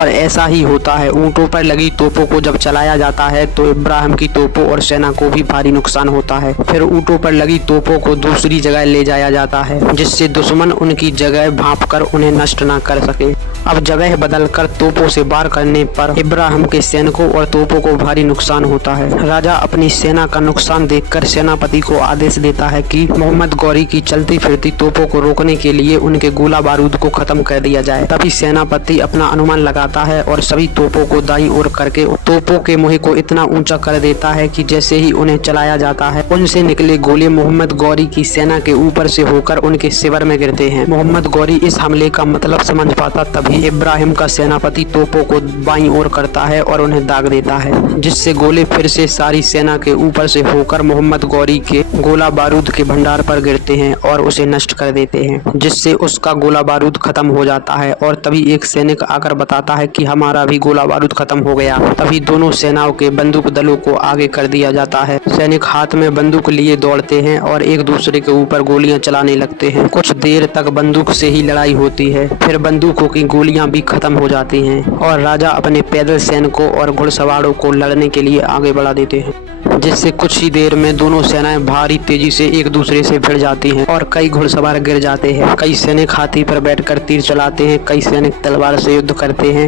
और ऐसा ही होता है। ऊंटों पर लगी तोपों को जब चलाया जाता है तो इब्राहिम की तोपों और सेना को भी भारी नुकसान होता है। फिर ऊंटों पर लगी तोपों को दूसरी जगह ले जाया जाता है जिससे दुश्मन उनकी जगह भांपकर उन्हें नष्ट न कर सके। अब जगह बदलकर तोपों से वार करने पर इब्राहिम के सैनिकों और तोपों को भारी नुकसान होता है। राजा अपनी सेना का नुकसान देखकर सेनापति को आदेश देता है कि मोहम्मद गौरी की चलती फिरती तोपों को रोकने के लिए उनके गोला बारूद को खत्म कर दिया जाए। तभी सेनापति अपना अनुमान लगाता है और सभी तोपों को दाईं ओर करके तोपों के मुंह को इतना ऊंचा कर देता है कि जैसे ही उन्हें चलाया जाता है उनसे निकले गोले मोहम्मद गौरी की सेना के ऊपर से होकर उनके शिविर में गिरते हैं। मोहम्मद गौरी इस हमले का मतलब समझ पाता तभी इब्राहिम का सेनापति तोपों को बाईं ओर करता है और उन्हें दाग देता है जिससे गोले फिर से सारी सेना के ऊपर से होकर मोहम्मद गौरी के गोला बारूद के भंडार पर गिरते हैं और उसे नष्ट कर देते हैं जिससे उसका गोला बारूद खत्म हो जाता है। और तभी एक सैनिक आकर बताता है कि हमारा भी गोला बारूद खत्म हो गया। तभी दोनों सेनाओं के बंदूक दलों को आगे कर दिया जाता है। सैनिक हाथ में बंदूक लिए दौड़ते हैं और एक दूसरे के ऊपर गोलियां चलाने लगते हैं। कुछ देर तक बंदूक से ही लड़ाई होती है। फिर बंदूकों की गोलियां भी खत्म हो जाती हैं और राजा अपने पैदल सैनिकों और घुड़सवारों को लड़ने के लिए आगे बढ़ा देते हैं जिससे कुछ ही देर में दोनों सेनाएं भारी तेजी से एक दूसरे से भिड़ जाती हैं और कई घुड़सवार गिर जाते हैं। कई सैनिक हाथी पर बैठकर तीर चलाते हैं, कई सैनिक तलवार से युद्ध करते हैं।